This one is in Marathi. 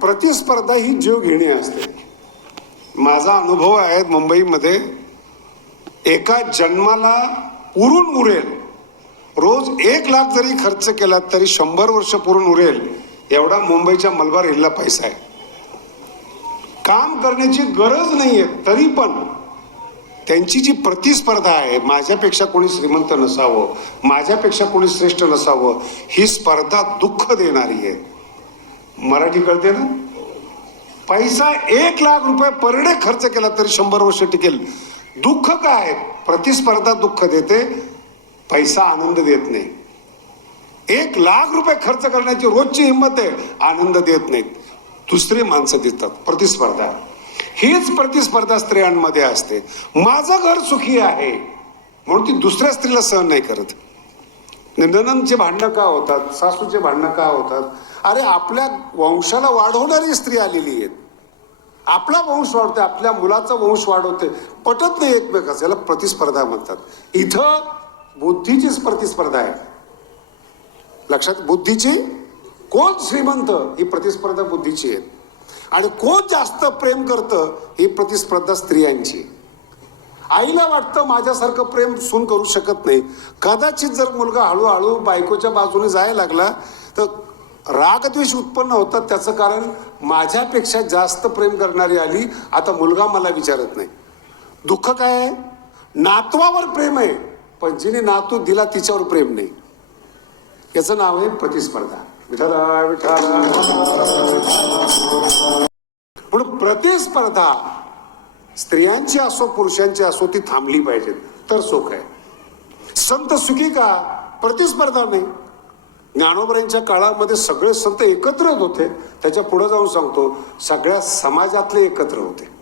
प्रतिस्पर्धा ही जीव घेणी असते. माझा अनुभव आहे मुंबईमध्ये एका जन्माला पुरून उरेल. रोज एक लाख जरी खर्च केला तरी शंभर वर्ष पुरून उरेल. एवढा मुंबईच्या मलबार हिलला पैसा आहे. काम करण्याची गरज नाही आहे तरी पण त्यांची जी प्रतिस्पर्धा आहे माझ्यापेक्षा कोणी श्रीमंत नसावं माझ्यापेक्षा कोणी श्रेष्ठ नसावं ही स्पर्धा दुःख देणारी आहे. मराठी कळते ना? पैसा एक लाख रुपये पर डे खर्च केला तरी शंभर वर्ष टिकेल. दुःख काय? प्रतिस्पर्धा दुःख देते पैसा आनंद देत नाही. एक लाख रुपये खर्च करण्याची रोजची हिंमत आहे आनंद देत नाहीत. दुसरी माणसं दिसतात प्रतिस्पर्धा. हीच प्रतिस्पर्धा स्त्रियांमध्ये असते. माझं घर सुखी आहे. म्हणून ती दुसऱ्या स्त्रीला सहन नाही करत. नंदनचे भांडणं का होतात? सासूचे भांडणं का होतात? अरे आपल्या वंशाला वाढवणारी स्त्री आलेली आहेत. आपला वंश वाढते आपल्या मुलाचा वंश वाढवते पटत नाही एकमेकाचं. याला प्रतिस्पर्धा म्हणतात. इथं बुद्धीचीच प्रतिस्पर्धा आहे. लक्षात? बुद्धीची? कोण श्रीमंत? ही प्रतिस्पर्धा बुद्धीची आहे. आणि कोण जास्त प्रेम करतं? ही प्रतिस्पर्धा स्त्रियांची. आईला वाटतं माझ्यासारखं प्रेम सून करू शकत नाही. कदाचित जर मुलगा हळूहळू बायकोच्या बाजूने जायला लागला तर रागद्वेष उत्पन्न होतात. त्याचं कारण माझ्यापेक्षा जास्त प्रेम करणारी आली. आता मुलगा मला विचारत नाही. दुःख काय आहे? नातवावर प्रेम आहे पण जिने नातू दिला तिच्यावर प्रेम नाही. याचं नाव आहे प्रतिस्पर्धा. विठाला विठाला म्हणून प्रतिस्पर्धा स्त्रियांची असो पुरुषांची असो ती थांबली पाहिजेत. तर सुख आहे. संत सुखी का? प्रतिस्पर्धा नाही. ज्ञानोबरांच्या काळामध्ये सगळे संत एकत्र होते. त्याच्या पुढे जाऊन सांगतो सगळ्या समाजातले एकत्र होते.